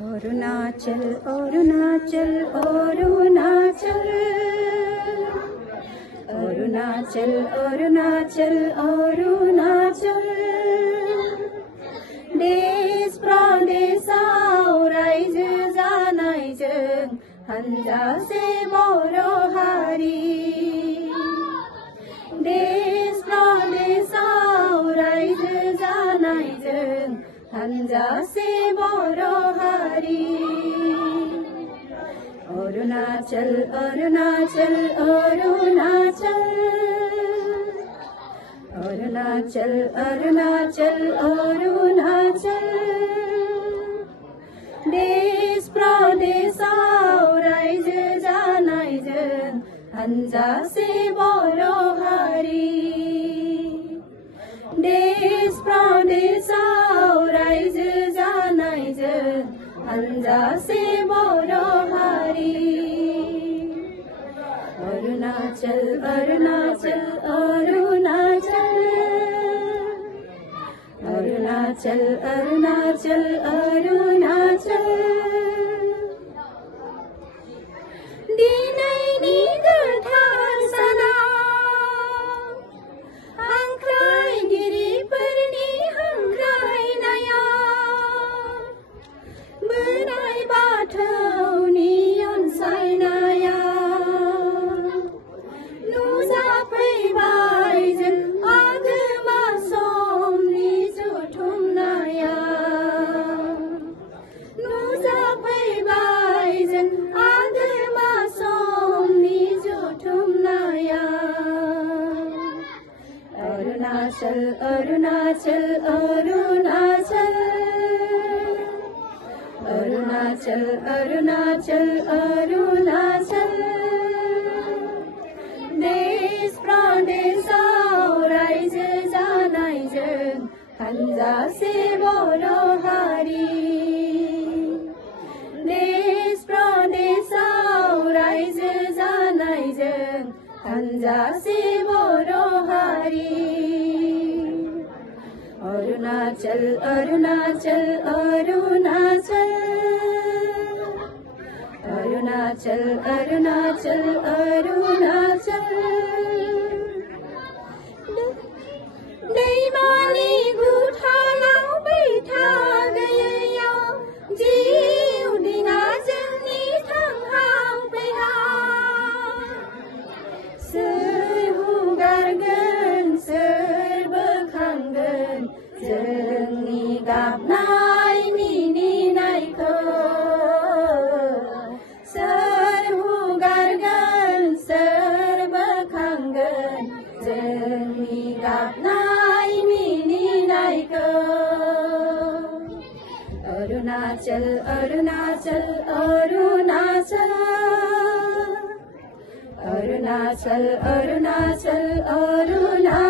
अरुणाचल अरुणाचल अरुणाचल अरुणाचल अरुणाचल अरुणाचल देश प्रदेशआव रायजो जानायजों हानजासे बर' हारि देश प्रदेशआव रायजो जानायजों हानजासे बर' हारि अरुणाचल अरुणाचल अरुणाचल अरुणाचल अरुणाचल अरुणाचल देश प्रदेशआव रायजो जानायजों हानजासे बर' हारि देश प्रदेशआव रायजो जानायजों हानजासे बर' हारि अरुणाचल अरुणाचल अरुणाचल अरुणाचल अरुणाचल अरुणाचल दिनैनि गोथार सानाव हांख्रायगिरिफोरनि हांख्रायनायाव बोराइ बाथौनि अनसायनायाव नुजाफैबाय जों आगोमा समनि जथुमनायाव नुजाफैबाय जों आगोमा समनि जथुमनायाव अरुणाचल अरुणाचल अरुणाचल अरुणाचल अरुणाचल अरुणाचल देश प्रदेशआव रायजो जानायजों हानजासे बर' हारि देश प्रदेशआव रायजो जानायजों हानजासे बर' हारि अरुणाचल अरुणाचल अरुणाचल अरुणाचल अरुणाचल अरुणाचल दैमानि गुथालाव बैथा गैयैयाव जिउ दिङा जोंनि थांहां फैहां सोर हुगारगोन सोर बोखांगोन जोंनि गाबनाय मिनिनायखौ सोर हुगारगोन सोर बोखांगोन जोंनि गाबनाय मिनिनायखौ अरुणाचल अरुणाचल अरुणाचल अरुणाचल अरुणाचल अरुणाचल